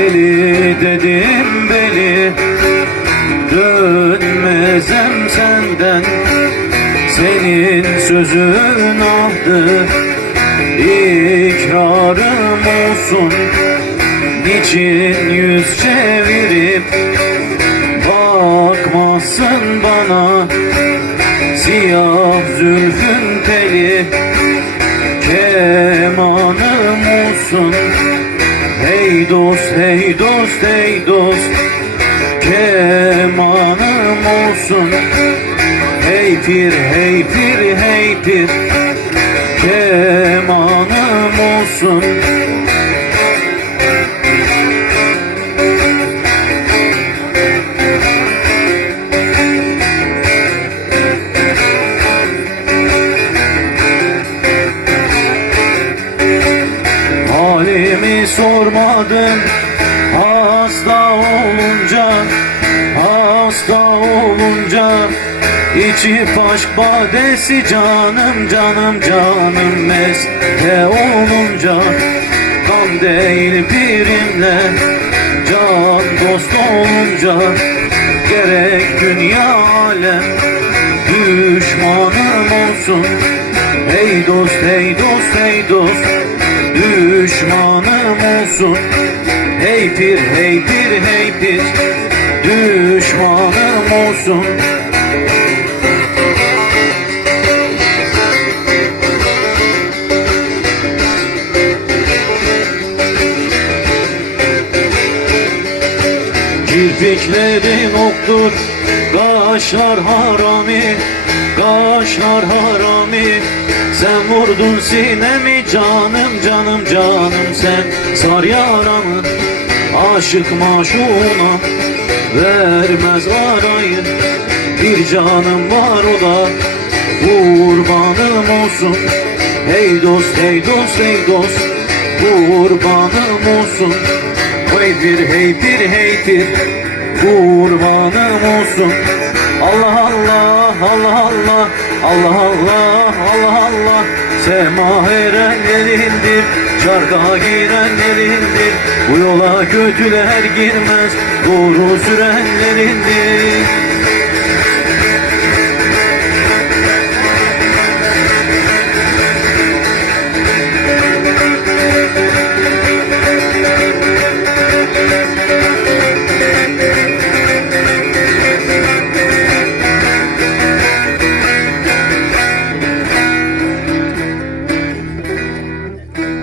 geri Dönmezem senden Senin sözün ahdı. İkrarım olsun Niçin yüz çevirip Bakmazsın bana? Siyah zülfün teli Kemanım olsun Hey dost, hey dost, hey dost Kemanım olsun. Hey pir, hey pir, hey pir Kemanım olsun Halimi sormadın hasta olunca hasta olunca içi aşk badesi canım canım canım meste olunca kan değil birimle can dost olunca gerek dünya alem düşmanım olsun. Hey dost hey dost hey dost düşmanım olsun. Hey pir hey pir hey pir. Düşmanım olsun. Kirpiklerin oktur, kaşlar harami, kaşlar harami. Sen vurdun sinemi canım canım canım sen. Sar yaramı aşık maşuna vermez arayı. Bir canım var o da kurbanım olsun. Hey dost hey dost hey dost kurbanım olsun. Hey bir hey bir hey bir kurbanım olsun Allah Allah Allah Allah Allah Allah. Allah Allah Sema erenlerindir Çarka girenlerindir. Bu yola kötüler girmez Doğru sürenlerindir